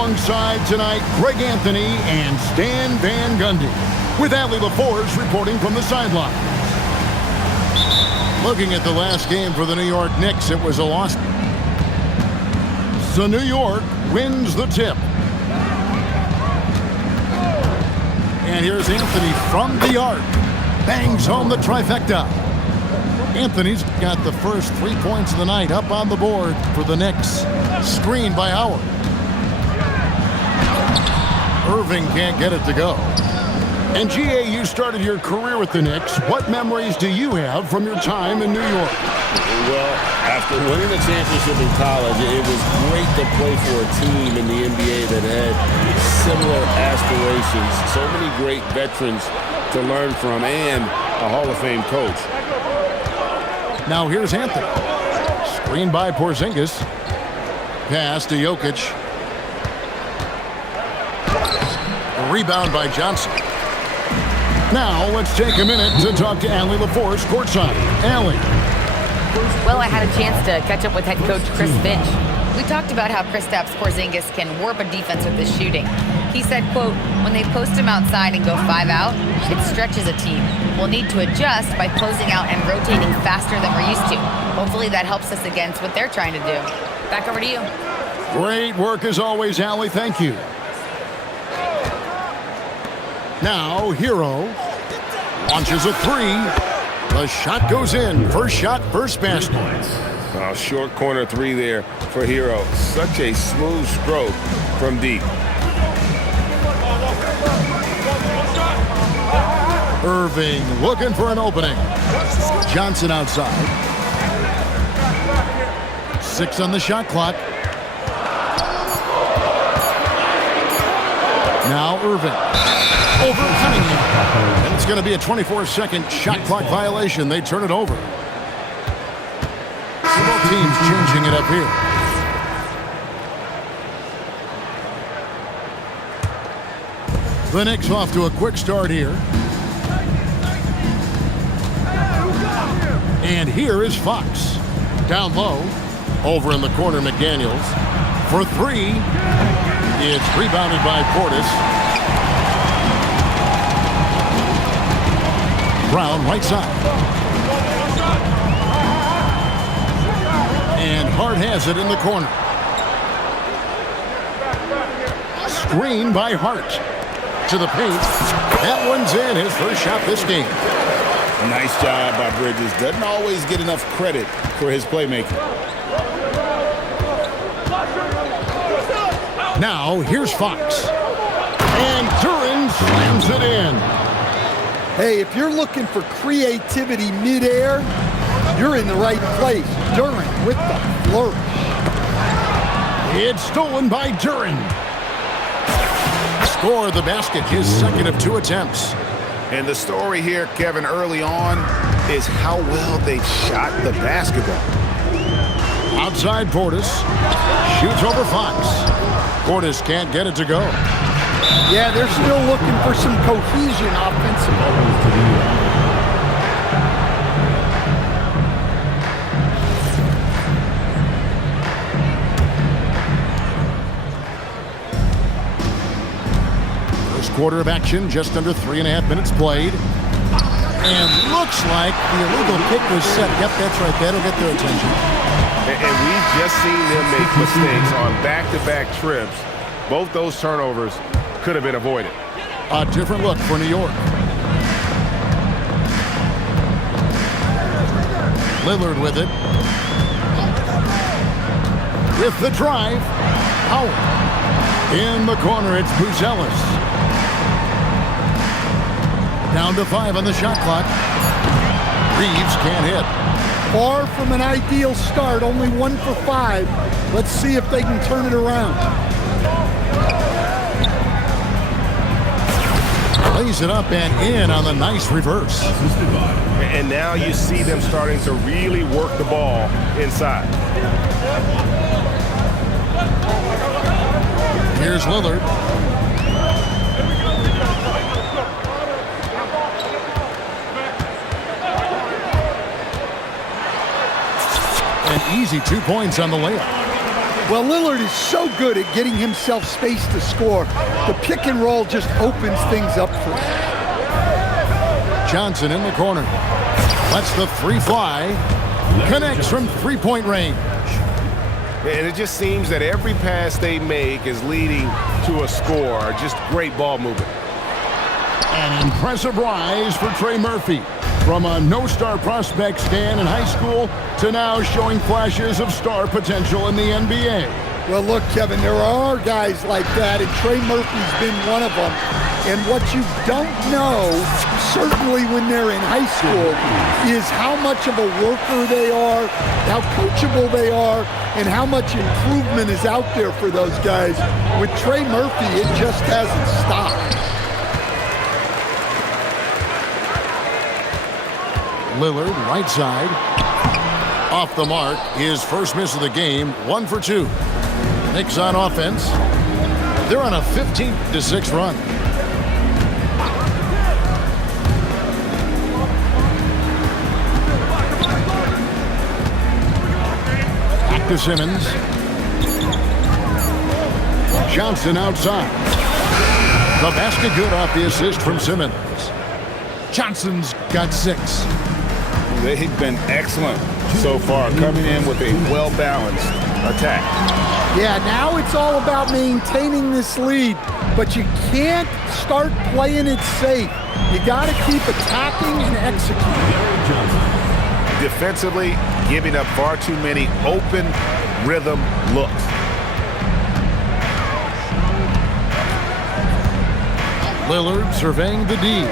alongside tonight Greg Anthony and Stan Van Gundy, with Allie LaForce reporting from the sideline. Looking at the last game for the New York Knicks, it was a loss. So New York wins the tip. And here's Anthony from the arc. Bangs home the trifecta. Anthony's got the first 3 points of the night up on the board for the Knicks. Screen by Howard. Irving can't get it to go. And G.A., you started your career with the Knicks. What memories do you have from your time in New York? Well, after winning the championship in college, it was great to play for a team in the NBA that had similar aspirations. So many great veterans to learn from and a Hall of Fame coach. Now here's Anthony. Screen by Porzingis. Pass to Jokic. A rebound by Johnson. Now let's take a minute to talk to Allie LaForce courtside. Allie. Well, I had a chance to catch up with head coach Chris Finch. We talked about how Kristaps Porzingis can warp a defense with his shooting. He said, quote, when they post him outside and go 5 out, it stretches a team. We'll need to adjust by closing out and rotating faster than we're used to. Hopefully that helps us against what they're trying to do. Back over to you. Great work as always, Allie. Thank you. Now, Hero launches a 3. The shot goes in. First shot, first basket. Short corner 3 there for Hero. Such a smooth stroke from deep. Irving looking for an opening. Johnson outside. 6 on the shot clock. Now Irving. Over Cunningham. And it's going to be a 24-second shot clock violation. They turn it over. Both teams changing it up here. The Knicks off to a quick start here. And here is Fox. Down low. Over in the corner, McDaniels. For 3. It's rebounded by Portis. Brown right side. And Hart has it in the corner. Screen by Hart. To the paint. That one's in. His first shot this game. Nice job by Bridges. Doesn't always get enough credit for his playmaking. Now, here's Fox. And Duran slams it in. Hey, if you're looking for creativity midair, you're in the right place. Duran with the flourish. It's stolen by Duran. Score the basket, his second of 2 attempts. And the story here, Kevin, early on is how well they shot the basketball. Outside Portis. Shoots over Fox. Portis can't get it to go. Yeah, they're still looking for some cohesion offensively. First quarter of action, just under 3.5 minutes played. And looks like the illegal kick was set. Yep, that's right. That'll get their attention. And we've just seen them make mistakes on back-to-back trips. Both those turnovers could have been avoided. A different look for New York. Lillard with it. With the drive. Howard. In the corner, it's Buzelis. Down to 5 on the shot clock. Reeves can't hit. Far from an ideal start, only 1 for 5. Let's see if they can turn it around. Lays it up and in on the nice reverse. And now you see them starting to really work the ball inside. Here's Lillard. An easy 2 points on the layup. Well, Lillard is so good at getting himself space to score. The pick and roll just opens things up for him. Johnson in the corner. Lets the three fly. Connects from three-point range. And it just seems that every pass they make is leading to a score. Just great ball movement. An impressive rise for Trey Murphy. From a no-star prospect stand in high school to now showing flashes of star potential in the NBA. Well, look, Kevin, there are guys like that, and Trey Murphy's been one of them. And what you don't know, certainly when they're in high school, is how much of a worker they are, how coachable they are, and how much improvement is out there for those guys. With Trey Murphy, it just hasn't stopped. Lillard, right side. Off the mark. His first miss of the game, 1 for 2. Knicks on offense. They're on a 15-6 run. Back to Simmons. Johnson outside. The basket good off the assist from Simmons. Johnson's got 6. They've been excellent so far, coming in with a well-balanced attack. Yeah, now it's all about maintaining this lead, but you can't start playing it safe. You got to keep attacking and executing. Defensively, giving up far too many open rhythm looks. Lillard surveying the D.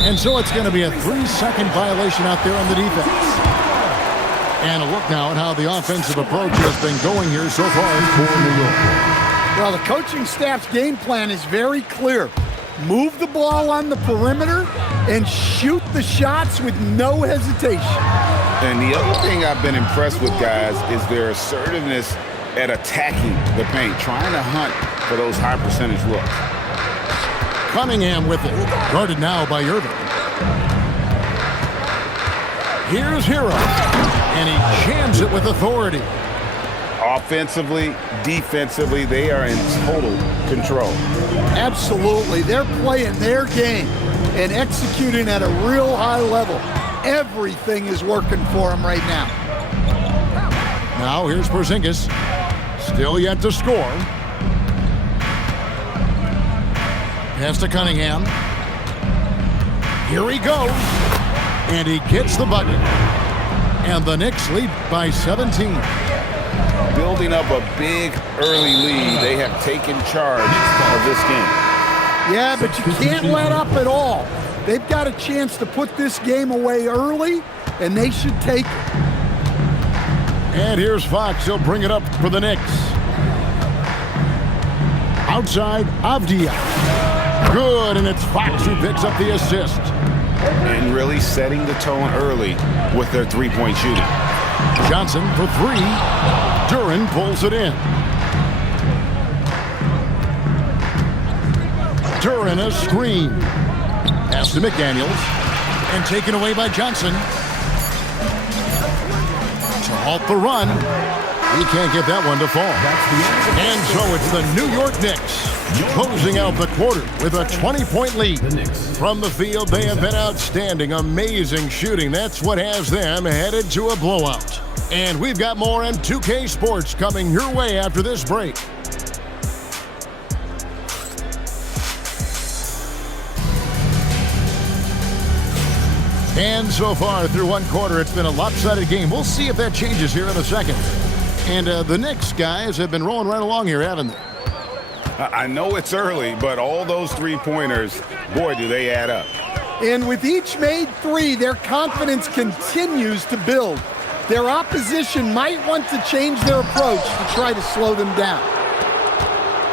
And so it's going to be a 3-second violation out there on the defense. And a look now at how the offensive approach has been going here so far for New York. Well, the coaching staff's game plan is very clear. Move the ball on the perimeter and shoot the shots with no hesitation. And the other thing I've been impressed with, guys, is their assertiveness at attacking the paint, trying to hunt for those high percentage looks. Cunningham with it. Guarded now by Irving. Here's Hero. And he jams it with authority. Offensively, defensively, they are in total control. Absolutely. They're playing their game and executing at a real high level. Everything is working for them right now. Now here's Porzingis. Still yet to score. Pass to Cunningham. Here he goes. And he gets the bucket. And the Knicks lead by 17. Building up a big early lead. They have taken charge of this game. Yeah, but you can't let up at all. They've got a chance to put this game away early, and they should take it. And here's Fox. He'll bring it up for the Knicks. Outside, Avdia. Good, and it's Fox who picks up the assist. And really setting the tone early with their three-point shooting. Johnson for 3. Duran pulls it in. Duran a screen. Pass to McDaniels. And taken away by Johnson. To halt the run. He can't get that one to fall. And so it's the New York Knicks closing out the quarter with a 20-point lead. From the field, they have been outstanding, amazing shooting. That's what has them headed to a blowout. And we've got more on 2K Sports coming your way after this break. And so far through one quarter, it's been a lopsided game. We'll see if that changes here in a second. And the Knicks guys have been rolling right along here, haven't they? I know it's early, but all those three-pointers, boy, do they add up. And with each made 3, their confidence continues to build. Their opposition might want to change their approach to try to slow them down.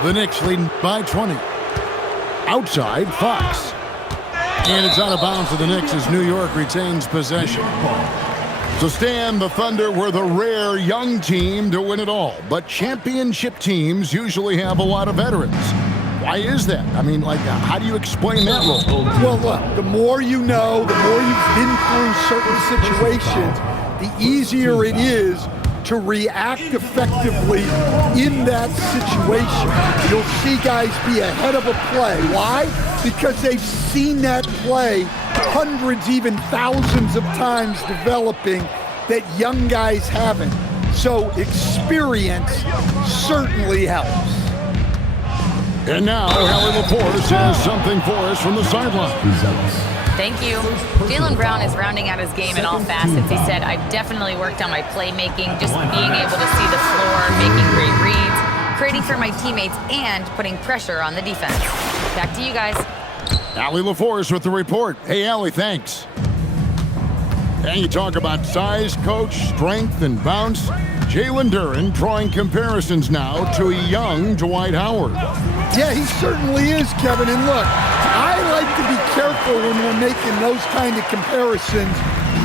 The Knicks leading by 20. Outside, Fox. And it's out of bounds for the Knicks as New York retains possession. So Stan, the Thunder were the rare young team to win it all. But championship teams usually have a lot of veterans. Why is that? I mean, like, how do you explain that role? Well, look, the more you know, the more you've been through certain situations, the easier it is to react effectively in that situation. You'll see guys be ahead of a play. Why? Because they've seen that play hundreds, even thousands of times developing that young guys haven't. So experience certainly helps. And now, Hallie LaForce has something for us from the sideline. Thank you. Jaylen Brown is rounding out his game in all facets. He said, I've definitely worked on my playmaking, just being able to see the floor, making great reads, creating for my teammates, and putting pressure on the defense. Back to you guys. Hallie LaForce with the report. Hey, Hallie, thanks. And you talk about size, coach, strength, and bounce. Jalen Duren drawing comparisons now to a young Dwight Howard. Yeah, he certainly is, Kevin. And look, I like to be careful when we're making those kind of comparisons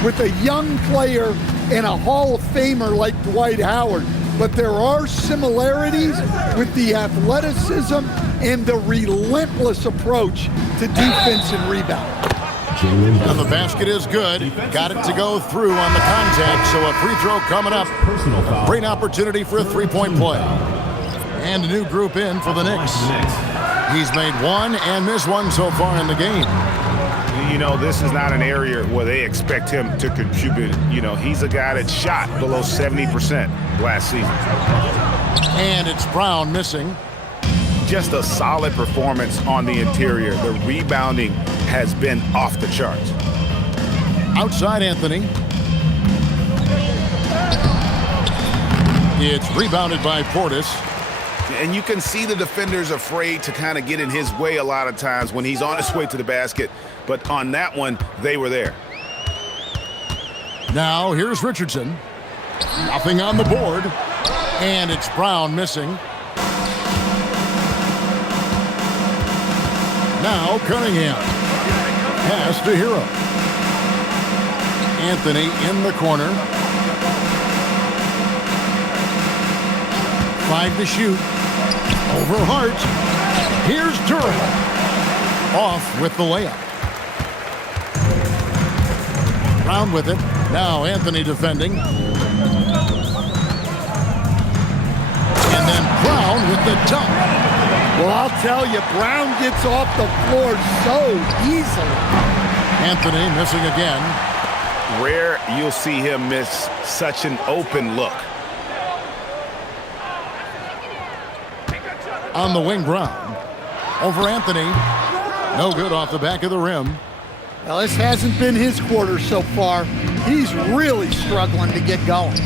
with a young player and a Hall of Famer like Dwight Howard. But there are similarities with the athleticism and the relentless approach to defense and rebound. And the basket is good. Got it to go through on the contact, so a free throw coming up. Great opportunity for a three-point play. And a new group in for the Knicks. He's made one and missed one so far in the game. You know, this is not an area where they expect him to contribute. You know, he's a guy that shot below 70% last season. And it's Brown missing. Just a solid performance on the interior. The rebounding has been off the charts. Outside Anthony. It's rebounded by Portis. And you can see the defenders afraid to kind of get in his way a lot of times when he's on his way to the basket. But on that one, they were there. Now here's Richardson. Nothing on the board. And it's Brown missing. Now Cunningham. Pass to Hero. Anthony in the corner. 5 to shoot. Over Harts. Here's Duren. Off with the layup. Brown with it. Now Anthony defending. And then Brown with the dunk. Well, I'll tell you, Brown gets off the floor so easily. Anthony missing again. Rare you'll see him miss such an open look. On the wing, Brown. Over Anthony. No good off the back of the rim. Well, this hasn't been his quarter so far. He's really struggling to get going.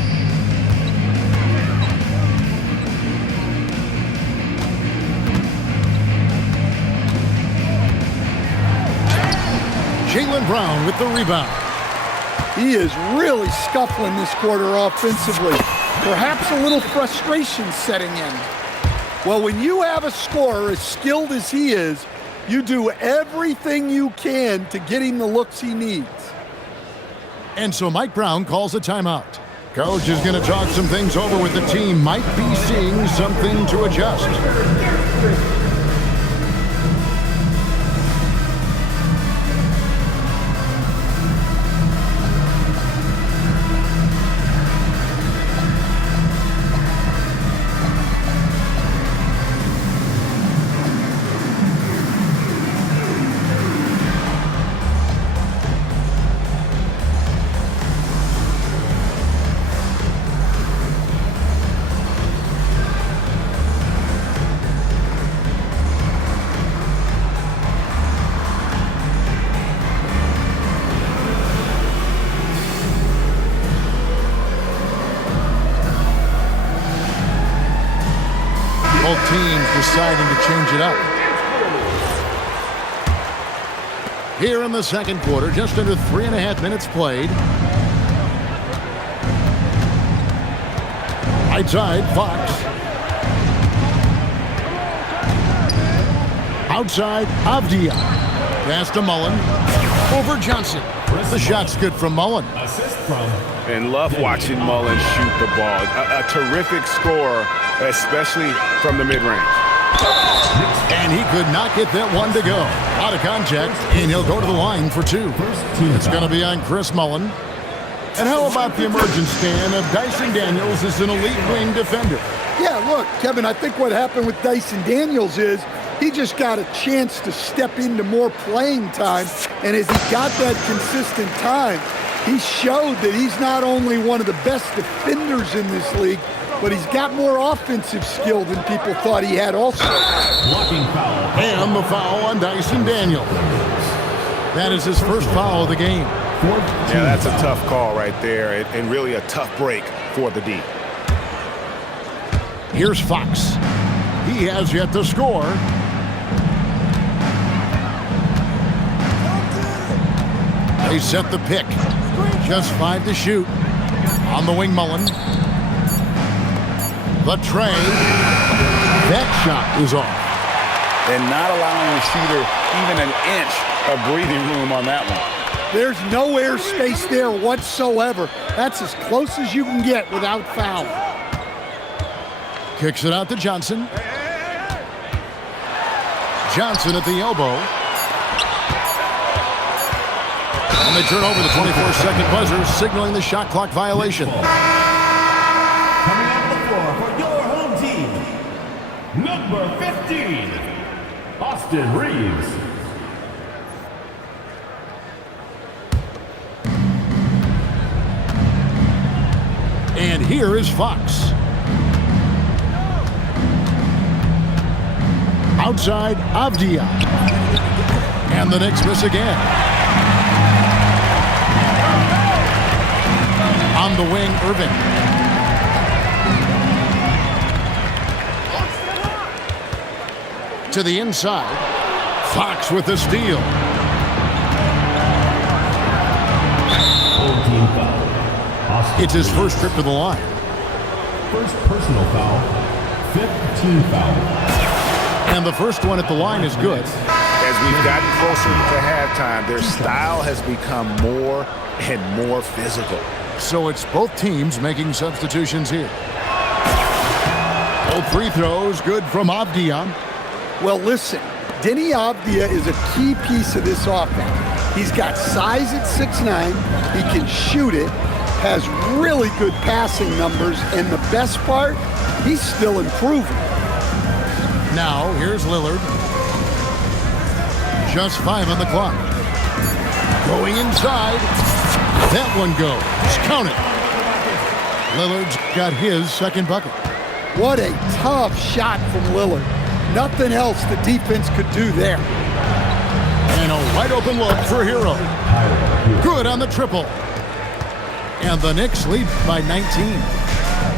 Jaylen Brown with the rebound. He is really scuffling this quarter offensively. Perhaps a little frustration setting in. Well, when you have a scorer as skilled as he is, you do everything you can to get him the looks he needs. And so Mike Brown calls a timeout. Coach is going to talk some things over with the team. Might be seeing something to adjust. Both teams deciding to change it up. Here in the second quarter, just under 3.5 minutes played. Right side, Fox. Outside, Avdia. Pass to Mullen. Over Johnson. The shot's good from Mullen. And love watching Mullen shoot the ball. A terrific scorer, especially from the mid-range. And he could not get that one to go. Out of contact, and he'll go to the line for two. It's going to be on Chris Mullen. And how about the emergence, Stan, of Dyson Daniels as an elite wing defender? Yeah, look, Kevin, I think what happened with Dyson Daniels is he just got a chance to step into more playing time, and as he got that consistent time, he showed that he's not only one of the best defenders in this league, but he's got more offensive skill than people thought he had also. Blocking foul. And the foul on Dyson Daniels. That is his first foul of the game. Yeah, that's a tough call right there, and really a tough break for the D. Here's Fox. He has yet to score. They set the pick. Just 5 to shoot. On the wing, Mullen. The tray. That shot is off. And not allowing the shooter even an inch of breathing room on that one. There's no air space there whatsoever. That's as close as you can get without foul. Kicks it out to Johnson. Johnson at the elbow. And they turn over the 24-second buzzer, signaling the shot clock violation. Coming off the floor for your home team, number 15, Austin Reeves. And here is Fox. Outside, Avdia. And the Knicks miss again. On the wing, Irving. To the inside. Fox with the steal. Home team foul. Austin It's his Reeves. first trip to the line. First personal foul. 5th team foul. And the first one at the line is good. As we've gotten closer to halftime, their style has become more and more physical. So it's both teams making substitutions here. Both free throws good from Avdia. Well, listen, Denny Avdia is a key piece of this offense. He's got size at 6'9", he can shoot it, has really good passing numbers, and the best part, he's still improving. Now, here's Lillard. Just 5 on the clock. Going inside. That one goes. Count it. Lillard's got his second bucket. What a tough shot from Lillard. Nothing else the defense could do there. And a wide open look for Hero. Good on the triple. And the Knicks lead by 19.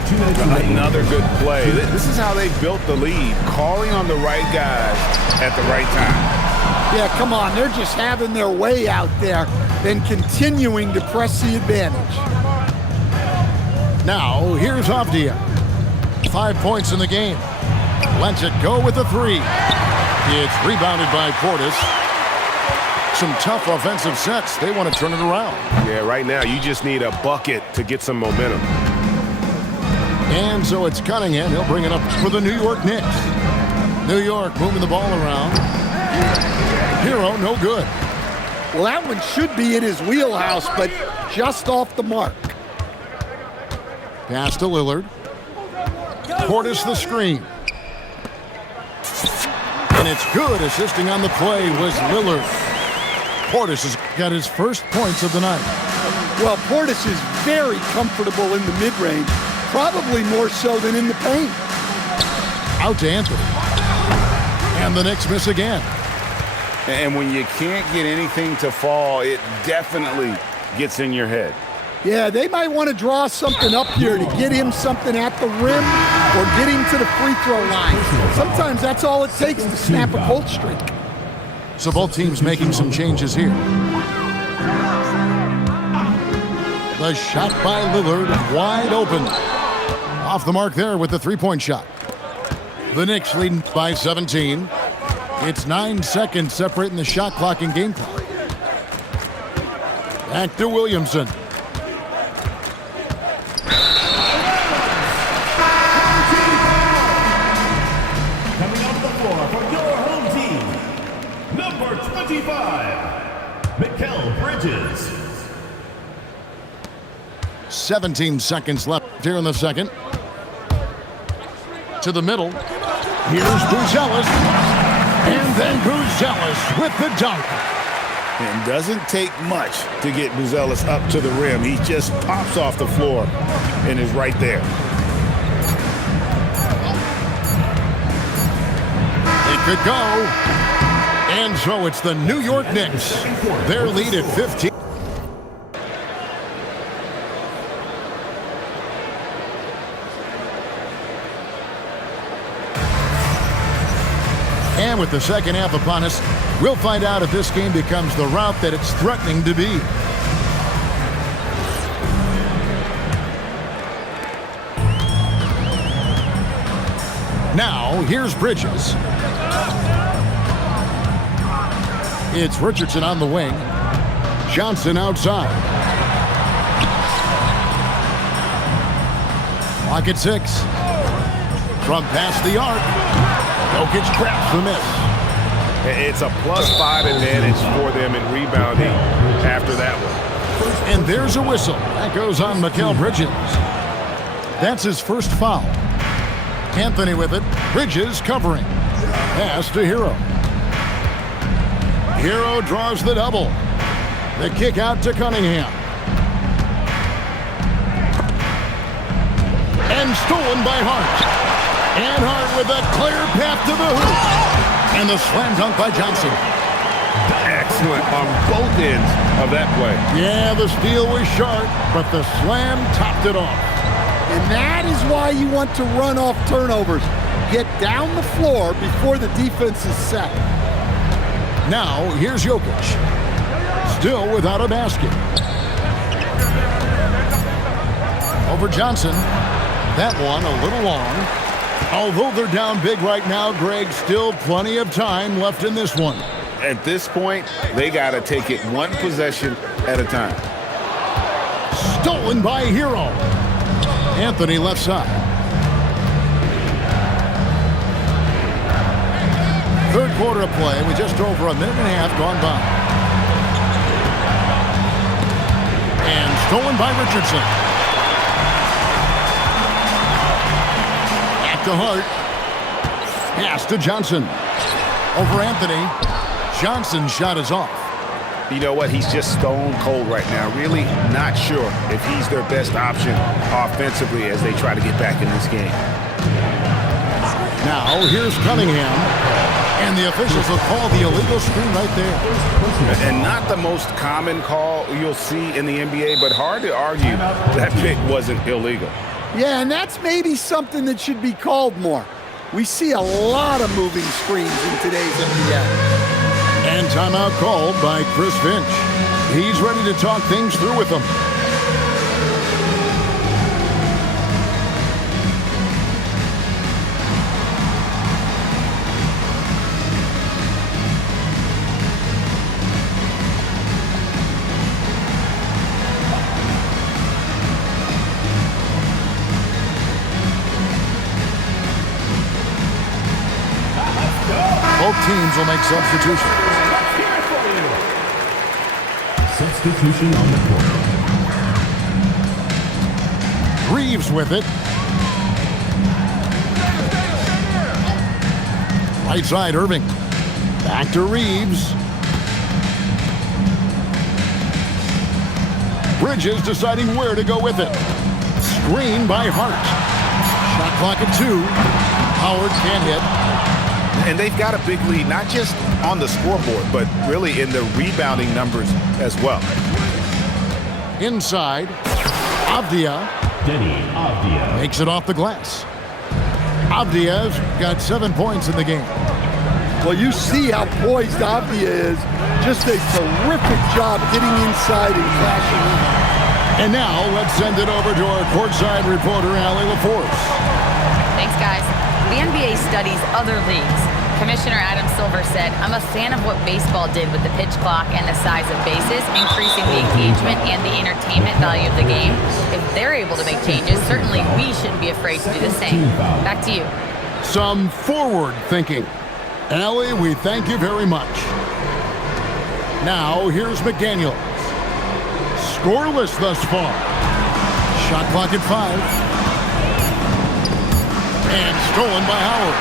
Another good play. This is how they built the lead, calling on the right guys at the right time. Yeah, come on, they're just having their way out there, then continuing to press the advantage. Now, here's Avdia. 5 points in the game. Lets it go with the 3. It's rebounded by Portis. Some tough offensive sets. They want to turn it around. Yeah, right now you just need a bucket to get some momentum. And so it's Cunningham. He'll bring it up for the New York Knicks. New York moving the ball around. Hero, no good. Well, that one should be in his wheelhouse, but just off the mark. Pass to Lillard. Portis the screen. And it's good. Assisting on the play was Lillard. Portis has got his first points of the night. Well, Portis is very comfortable in the mid-range, probably more so than in the paint. Out to Anthony. And the Knicks miss again. And when you can't get anything to fall, it definitely gets in your head. Yeah, they might want to draw something up here to get him something at the rim or get him to the free throw line. Sometimes that's all it takes to snap a cold streak. So both teams making some changes here. The shot by Lillard, wide open. Off the mark there with the three-point shot. The Knicks leading by 17. It's 9 seconds separating the shot clock and game clock. Back to Williamson. Coming off the floor for your home team, number 25, Mikal Bridges. 17 seconds left here in the second. To the middle. Here's Buzelis. And then Buzelis with the dunk. It doesn't take much to get Buzelis up to the rim. He just pops off the floor and is right there. It could go. And so it's the New York Knicks. Their lead at 15. And with the second half upon us, we'll find out if this game becomes the rout that it's threatening to be. Now, here's Bridges. It's Richardson on the wing. Johnson outside. Clock at 6. From past the arc. Jokic grabs the miss. It's a +5 advantage for them in rebounding after that one. And there's a whistle. That goes on Mikal Bridges. That's his first foul. Anthony with it. Bridges covering. Pass to Hero. Hero draws the double. The kick out to Cunningham. And stolen by Harts. And Hart with a clear path to the hoop. And the slam dunk by Johnson. Excellent on both ends of that play. Yeah, the steal was sharp, but the slam topped it off. And that is why you want to run off turnovers. Get down the floor before the defense is set. Now, here's Jokic. Still without a basket. Over Johnson. That one a little long. Although they're down big right now, Greg, still plenty of time left in this one. At this point, they got to take it one possession at a time. Stolen by Hero. Anthony left side. Third quarter of play with just over a minute and a half gone by. And stolen by Richardson. Back to Hart. Pass to Johnson. Over Anthony. Johnson's shot is off. You know what? He's just stone cold right now. Really not sure if he's their best option offensively as they try to get back in this game. Now, here's Cunningham. And the officials will call the illegal screen right there. And not the most common call you'll see in the NBA, but hard to argue that pick wasn't illegal. Yeah, and that's maybe something that should be called more. We see a lot of moving screens in today's NBA. And timeout called by Chris Finch. He's ready to talk things through with them. Both teams will make substitutions. Substitution on the court. Reeves with it. Right side, Irving. Back to Reeves. Bridges deciding where to go with it. Screen by Hart. Shot clock at 2. Howard can't hit. And they've got a big lead, not just on the scoreboard, but really in the rebounding numbers as well. Inside, Avdia makes it off the glass. Avdia's got 7 points in the game. Well, you see how poised Avdia is. Just a terrific job getting inside and crashing in. And now let's send it over to our courtside reporter, Allie LaForce. Thanks, guys. The NBA studies other leagues. Commissioner Adam Silver said, "I'm a fan of what baseball did with the pitch clock and the size of bases, increasing the engagement and the entertainment value of the game. If they're able to make changes, certainly we shouldn't be afraid to do the same." Back to you. Some forward thinking. Allie, we thank you very much. Now, here's McDaniels. Scoreless thus far. Shot clock at 5. And stolen by Howard.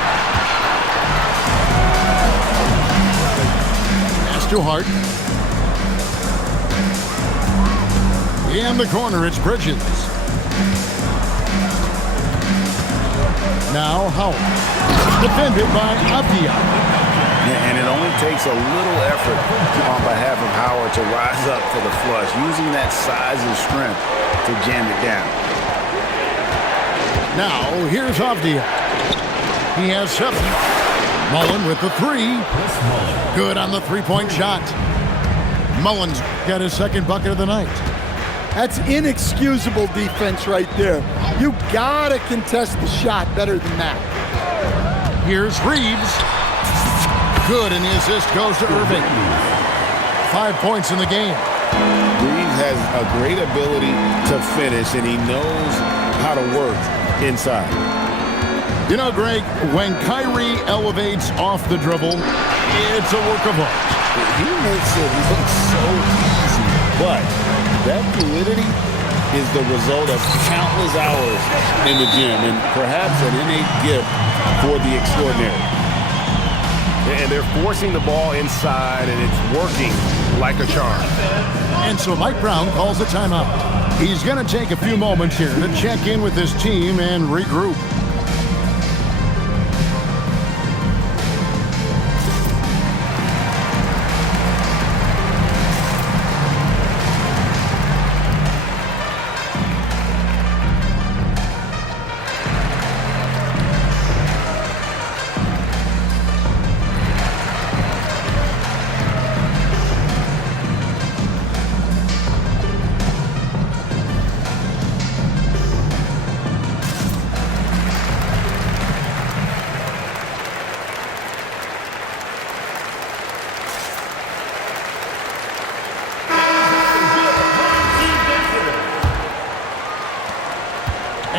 Pass to Hart. In the corner, it's Bridges. Now Howard. Defended by Avdia. And it only takes a little effort on behalf of Howard to rise up for the flush, using that size and strength to jam it down. Now, here's Avdia. He has 7. Mullen with the 3. Good on the three-point shot. Mullen's got his second bucket of the night. That's inexcusable defense right there. You gotta contest the shot better than that. Here's Reeves. Good, and the assist goes to Irving. 5 points in the game. Reeves has a great ability to finish, and he knows how to work inside. You know, Greg, when Kyrie elevates off the dribble, it's a work of art. He makes it look so easy, but that fluidity is the result of countless hours in the gym and perhaps an innate gift for the extraordinary. And they're forcing the ball inside, and it's working like a charm. And so Mike Brown calls a timeout. He's going to take a few moments here to check in with his team and regroup.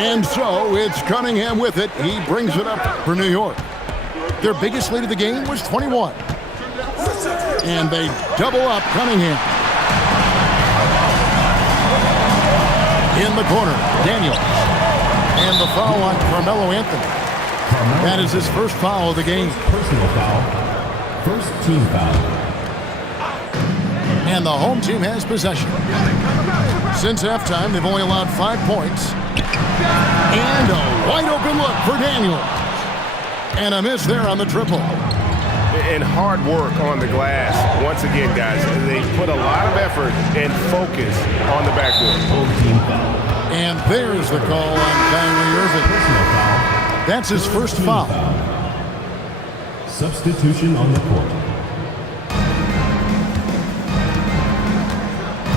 And so it's Cunningham with it. He brings it up for New York. Their biggest lead of the game was 21. And they double up Cunningham. In the corner, Daniels. And the foul on Carmelo Anthony. That is his first foul of the game. Personal foul. First team foul. And the home team has possession. Since halftime, they've only allowed 5 points. And a wide open look for Daniels. And a miss there on the triple. And hard work on the glass. Once again, guys, they put a lot of effort and focus on the backboard. And there's the call on Kyrie Irving. That's his first foul. Substitution on the court.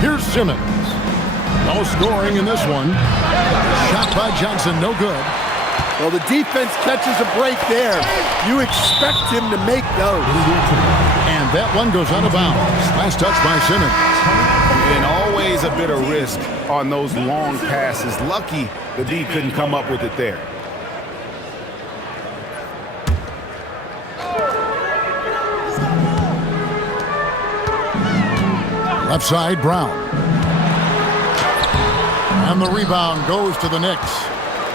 Here's Simmons. No scoring in this one. Shot by Johnson, no good. Well, the defense catches a break there. You expect him to make those. And that one goes out of bounds. Last touch by Simmons. And always a bit of risk on those long passes. Lucky the D couldn't come up with it there. Left side, Brown. And the rebound goes to the Knicks.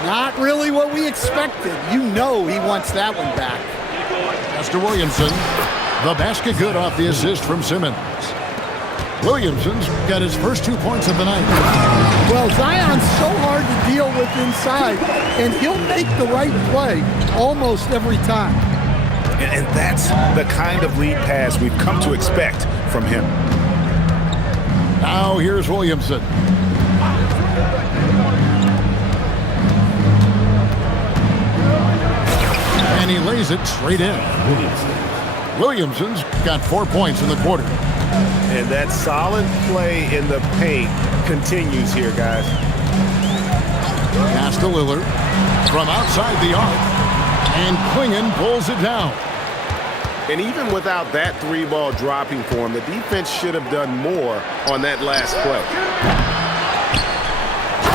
Not really what we expected. You know he wants that one back. Pass to Williamson. The basket good off the assist from Simmons. Williamson's got his first 2 points of the night. Well, Zion's so hard to deal with inside, and he'll make the right play almost every time. And that's the kind of lead pass we've come to expect from him. Now here's Williamson. And he lays it straight in. Williamson's got 4 points in the quarter. And that solid play in the paint continues here, guys. Pass to Lillard from outside the arc. And Klingon pulls it down. And even without that three-ball dropping for him, the defense should have done more on that last play.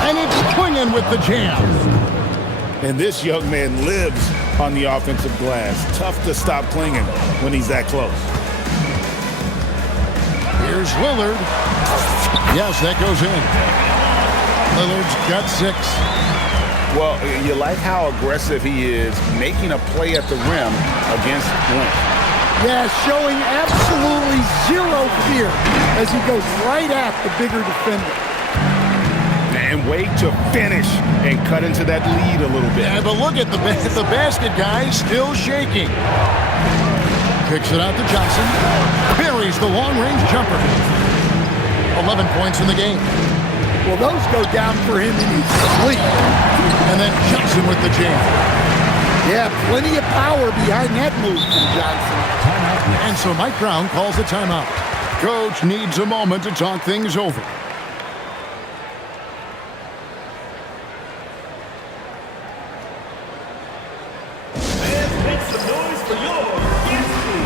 And it's Klingon with the jam. And this young man lives on the offensive glass. Tough to stop Klingon when he's that close. Here's Lillard. Yes, that goes in. Lillard's got 6. Well, you like how aggressive he is making a play at the rim against length. Yeah, showing absolutely zero fear as he goes right at the bigger defender. And wait to finish and cut into that lead a little bit. Yeah, but look at the basket guy still shaking. Kicks it out to Johnson. Buries the long-range jumper. 11 points in the game. Well, those go down for him in his sleep. And then Johnson with the jam. Yeah, plenty of power behind that move from Johnson. And so Mike Brown calls a timeout. Coach needs a moment to talk things over. Make some noise for your guest team.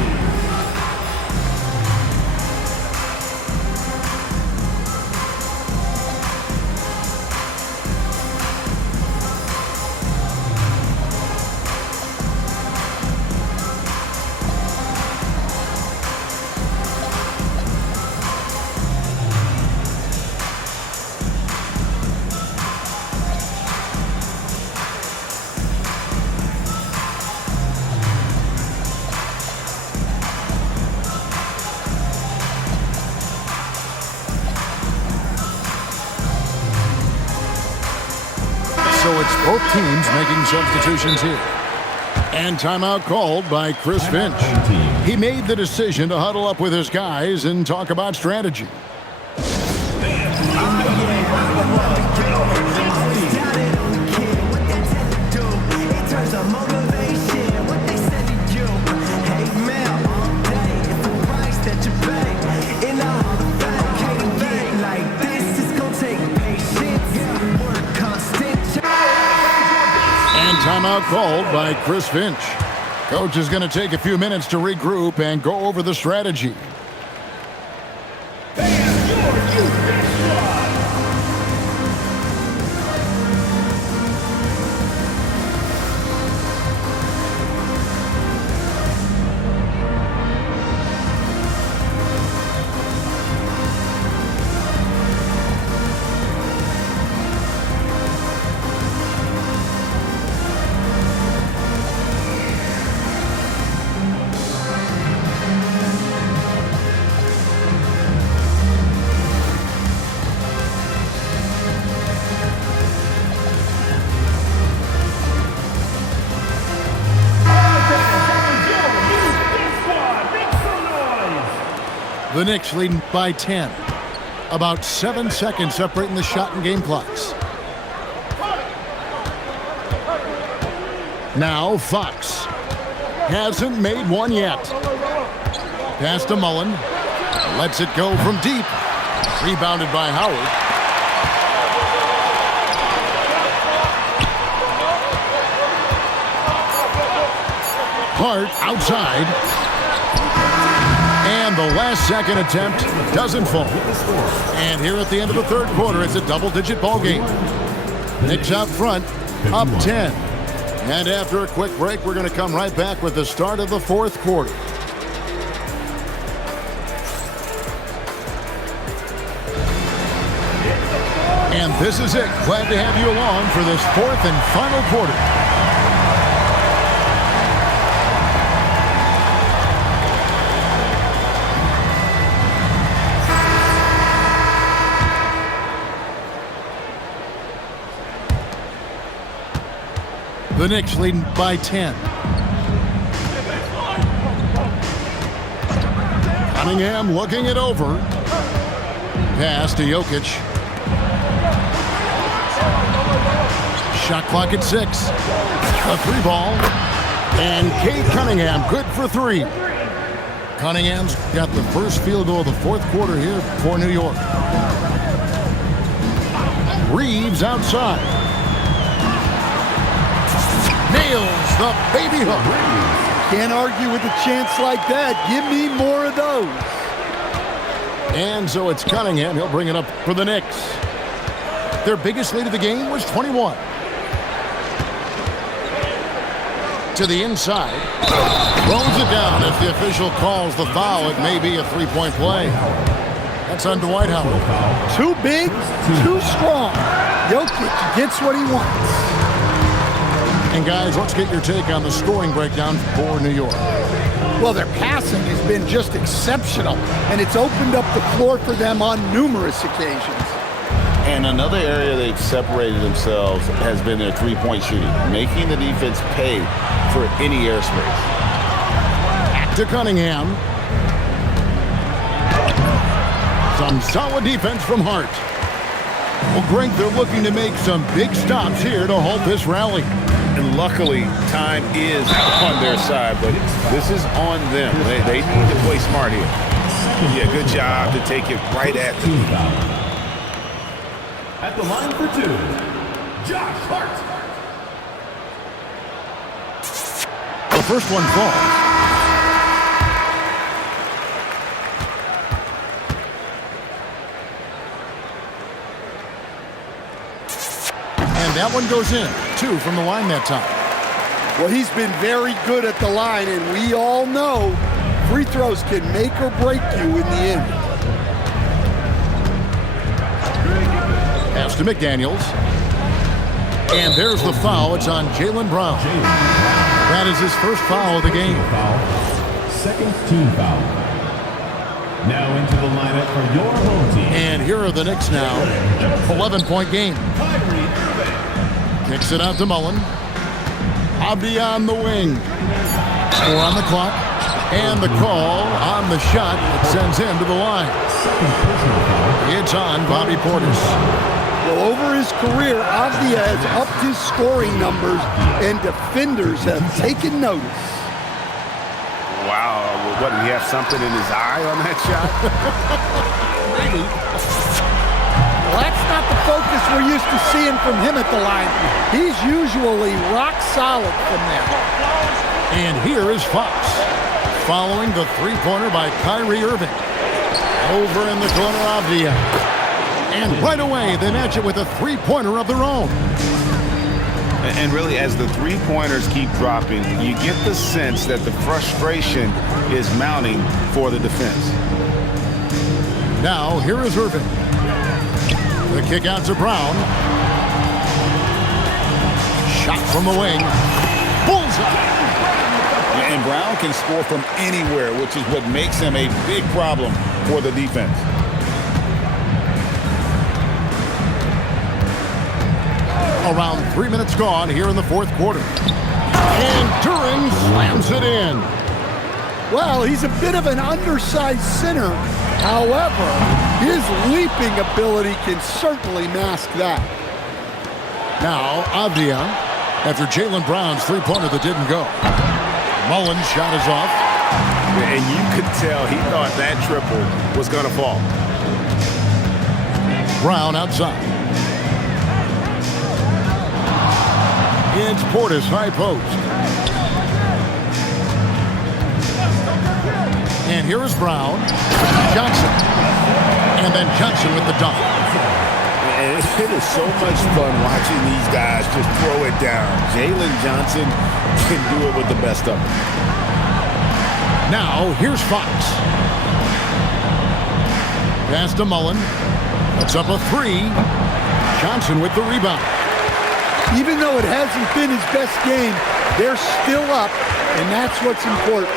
So it's both teams making substitutions here. And timeout called by Chris Finch. He made the decision to huddle up with his guys and talk about strategy. Timeout called by Chris Finch. Coach is going to take a few minutes to regroup and go over the strategy. The Knicks leading by 10. About 7 seconds separating the shot and game clocks. Now Fox. Hasn't made one yet. Pass to Mullen. Lets it go from deep. Rebounded by Howard. Hart outside. And the last second attempt doesn't fall. And here at the end of the third quarter, it's a double-digit ball game. Knicks out front, up 10. And after a quick break, we're going to come right back with the start of the fourth quarter. And this is it. Glad to have you along for this fourth and final quarter. The Knicks leading by 10. Cunningham looking it over. Pass to Jokic. Shot clock at 6. A 3 ball. And Cade Cunningham good for 3. Cunningham's got the first field goal of the fourth quarter here for New York. Reeves outside. Nails the baby hook. Can't argue with a chance like that. Give me more of those. And so it's Cunningham. He'll bring it up for the Knicks. Their biggest lead of the game was 21. To the inside. Throws it down. If the official calls the foul, it may be a three-point play. That's on Dwight Howard. Too big, too strong. Jokic gets what he wants. And guys, let's get your take on the scoring breakdown for New York. Well, their passing has been just exceptional, and it's opened up the floor for them on numerous occasions. And another area they've separated themselves has been their three-point shooting, making the defense pay for any airspace. To Cunningham. Some solid defense from Hart. Well, Greg, they're looking to make some big stops here to halt this rally. And luckily, time is on their side, but this is on them. They need to play smart here. Yeah, good job to take it right at them. At the line for two, Josh Hart. The first one falls. That one goes in. 2 from the line that time. Well, he's been very good at the line, and we all know free throws can make or break you in the end. Pass to McDaniels. And there's the foul. It's on Jaylen Brown. That is his first foul of the game. Second team foul. Now into the lineup for your home team. And here are the Knicks now. 11-point game. Kicks it out to Mullen. Abdi on the wing. 4 on the clock. And the call on the shot that sends him to the line. It's on Bobby Portis. Well, over his career, Abdi has upped his scoring numbers, and defenders have taken notice. Wow, what, did he have something in his eye on that shot? Maybe. Well, that's not the focus we're used to seeing from him at the line. He's usually rock solid from there. And here is Fox, following the three-pointer by Kyrie Irving. Over in the corner, Avdia. And right away, they match it with a three-pointer of their own. And really, as the three-pointers keep dropping, you get the sense that the frustration is mounting for the defense. Now, here is Irving. The kick out to Brown. Shot from the wing. Bullseye. And Brown can score from anywhere, which is what makes him a big problem for the defense. Around 3 minutes gone here in the fourth quarter. And Turing slams it in. Well, he's a bit of an undersized center. However, his leaping ability can certainly mask that. Now, Avdia, after Jaylen Brown's three-pointer that didn't go. Mullen's shot is off. And you could tell he thought that triple was going to fall. Brown outside. It's Portis, high post. And here is Brown. Johnson. And then Johnson with the dunk. And it is so much fun watching these guys just throw it down. Jalen Johnson can do it with the best of them. Now, here's Fox. Pass to Mullen. Puts up a three. Johnson with the rebound. Even though it hasn't been his best game, they're still up, and that's what's important.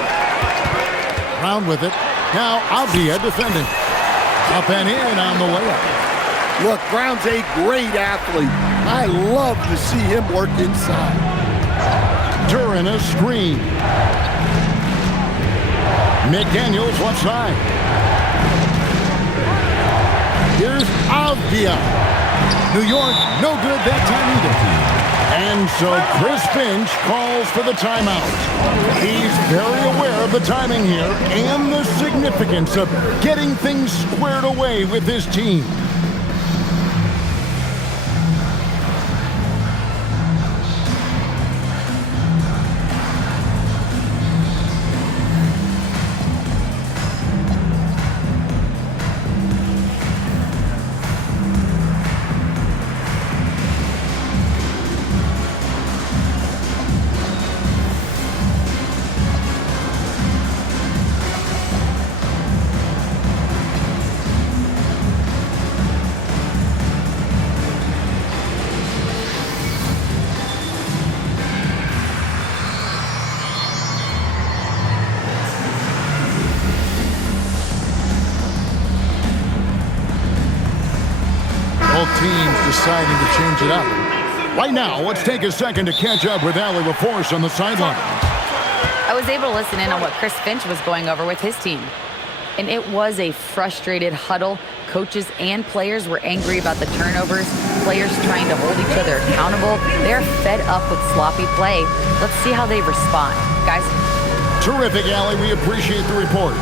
Brown with it. Now, Avdia defending. Up and in on the layup. Look, Brown's a great athlete. I love to see him work inside. During a screen. McDaniels left side. Here's Avdia. New York, no good that time either. And so Chris Finch calls for the timeout. He's very aware of the timing here and the significance of getting things squared away with his team. teams deciding to change it up. Right now, let's take a second to catch up with Allie LaForce on the sideline. I was able to listen in on what Chris Finch was going over with his team. And it was a frustrated huddle. Coaches and players were angry about the turnovers, players trying to hold each other accountable. They're fed up with sloppy play. Let's see how they respond. Guys? Terrific, Allie. We appreciate the report.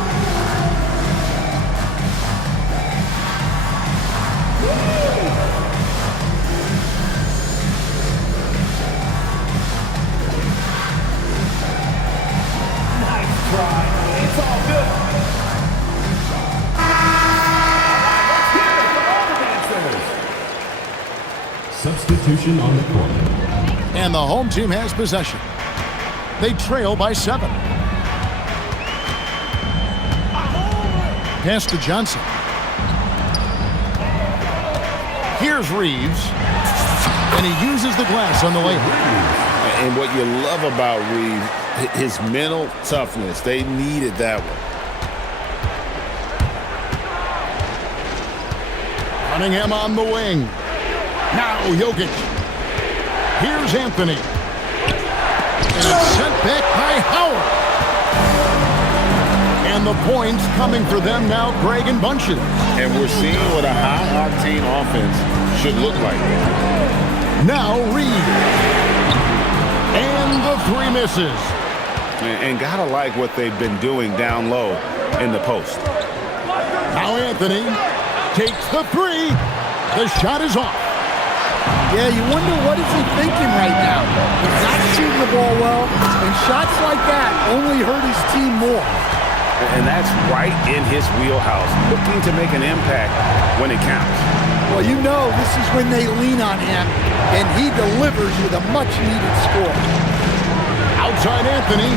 Substitution on the court. And the home team has possession. They trail by 7. Pass to Johnson. Here's Reeves. And he uses the glass on the layup. And what you love about Reeves, his mental toughness. They needed that one. Cunningham on the wing. Now Jokic. Here's Anthony. And it's sent back by Howard. And the points coming for them now, Greg and Bunches. And we're seeing what a high-octane offense should look like. Now Reed. And the 3 misses. And gotta like what they've been doing down low in the post. Now Anthony takes the 3. The shot is off. Yeah, you wonder what is he thinking right now. He's not shooting the ball well, and shots like that only hurt his team more. And that's right in his wheelhouse, looking to make an impact when it counts. Well, you know this is when they lean on him, and he delivers with a much-needed score. Outside Anthony.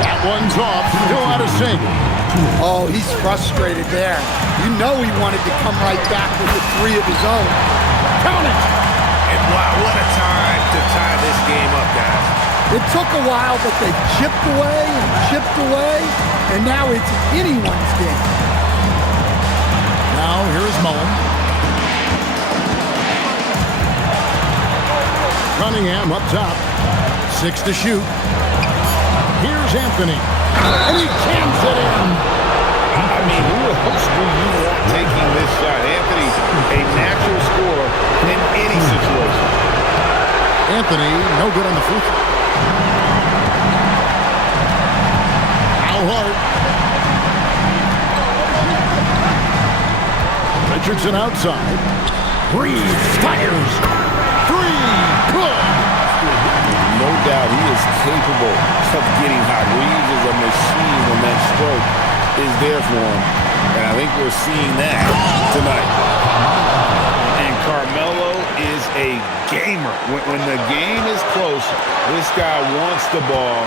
That one's off. Still out of sync. Oh, he's frustrated there. You know he wanted to come right back with the 3 of his own. Count it! And wow, what a time to tie this game up, guys. It took a while, but they chipped away, and now it's anyone's game. Now here's Mullen. Cunningham up top. 6 to shoot. Here's Anthony. And he cans it in. I mean, who else do you want taking this shot? Anthony, a natural scorer in any situation. Anthony, no good on the free throw. Now Hart. Richardson outside. Reeves fires. 3. Good. No doubt he is capable of getting hot. Reeves is a machine when that stroke is there for him. And I think we're seeing that tonight. And Carmelo is a gamer. When the game is close, this guy wants the ball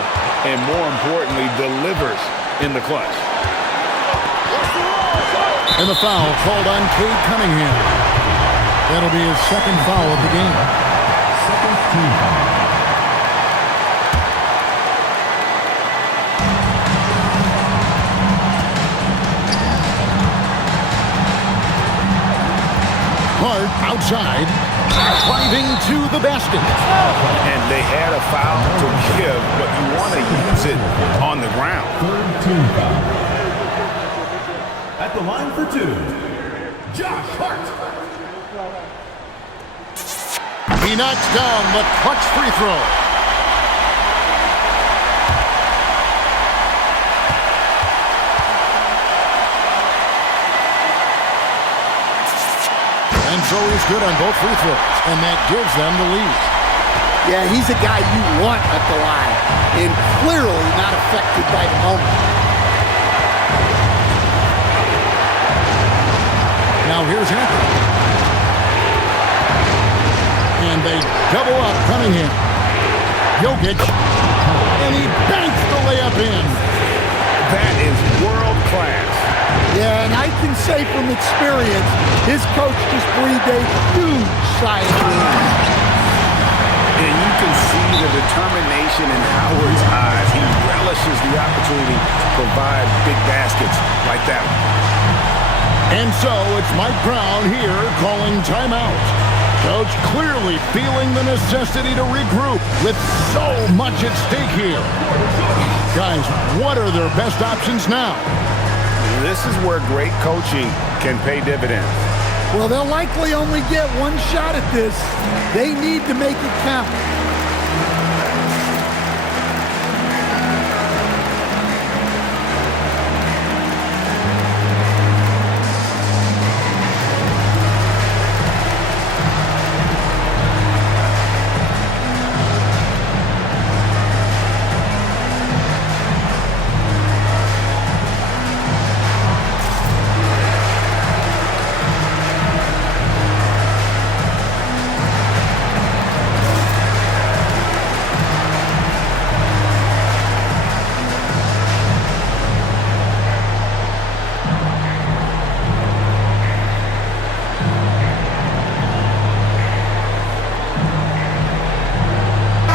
and, more importantly, delivers in the clutch. And the foul called on Cade Cunningham. That'll be his 2nd foul of the game. Second team foul. Hart outside, driving to the basket. And they had a foul to give, but you want to use it on the ground. Third team foul. At the line for 2, Josh Hart. He knocks down the clutch free throw. And so he's good on both free throws, and that gives them the lead. Yeah, he's a guy you want at the line, and clearly not affected by the moment. Now here's Anthony. And they double up Cunningham. Jokic. And he banks the layup in. That is world class. Yeah, and I can say from experience, his coach just breathed a huge sigh of relief. And you can see the determination in Howard's eyes. He relishes the opportunity to provide big baskets like that one. And so it's Mike Brown here calling timeout. Coach clearly feeling the necessity to regroup with so much at stake here. Guys, what are their best options now? This is where great coaching can pay dividends. Well, they'll likely only get one shot at this. They need to make it count.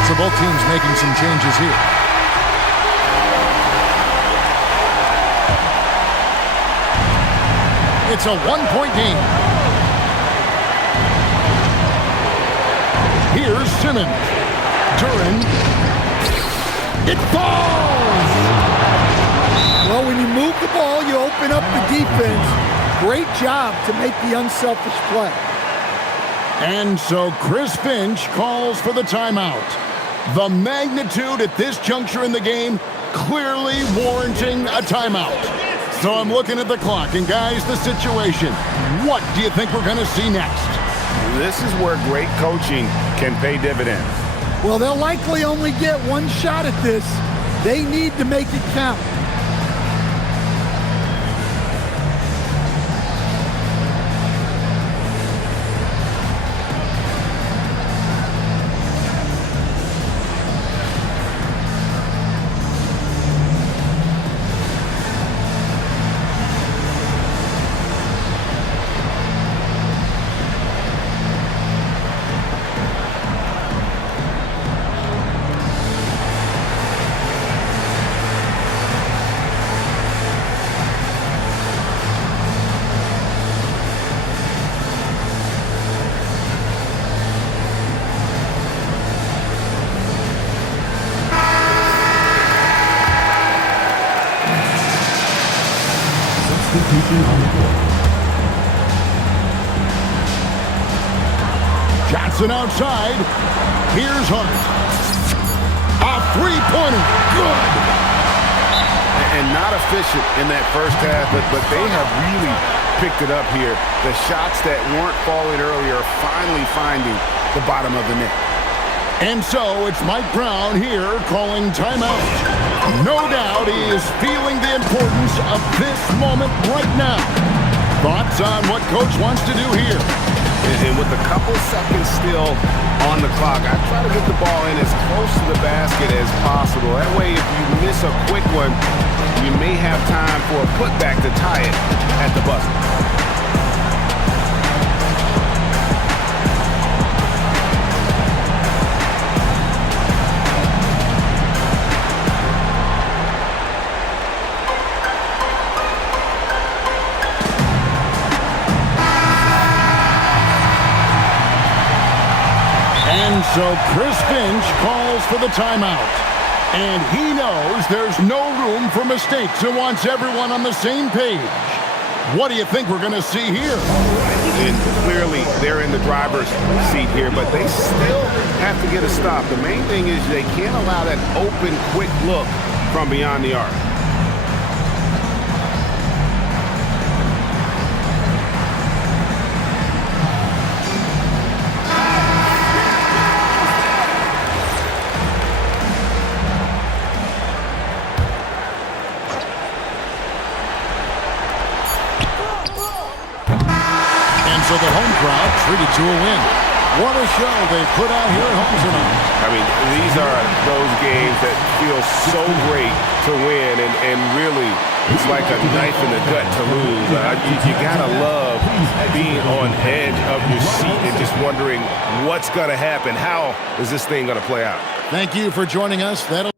So both teams making some changes here. It's a one-point game. Here's Simmons. Duran. It falls! Well, when you move the ball, you open up the defense. Great job to make the unselfish play. And so Chris Finch calls for the timeout. The magnitude at this juncture in the game clearly warranting a timeout. So I'm looking at the clock, and guys, the situation. What do you think we're going to see next? This is where great coaching can pay dividends. Well, they'll likely only get one shot at this. They need to make it count. On the court. Johnson outside. Here's Hart. A three-pointer. Good. And not efficient in that first half, but they have really picked it up here. The shots that weren't falling earlier are finally finding the bottom of the net. And so it's Mike Brown here calling timeout. No doubt he is feeling the importance of this moment right now. Thoughts on what Coach wants to do here? And with a couple seconds still on the clock, I try to get the ball in as close to the basket as possible. That way, if you miss a quick one, you may have time for a putback to tie it at the buzzer. So Chris Finch calls for the timeout. And he knows there's no room for mistakes and wants everyone on the same page. What do you think we're going to see here? And clearly, they're in the driver's seat here, but they still have to get a stop. The main thing is they can't allow that open, quick look from beyond the arc. So the home crowd treated to a win. What a show they put out here at home tonight. I mean, these are those games that feel so great to win, and really, it's like a knife in the gut to lose. You gotta love being on edge of your seat and just wondering what's gonna happen. How is this thing gonna play out? Thank you for joining us. That'll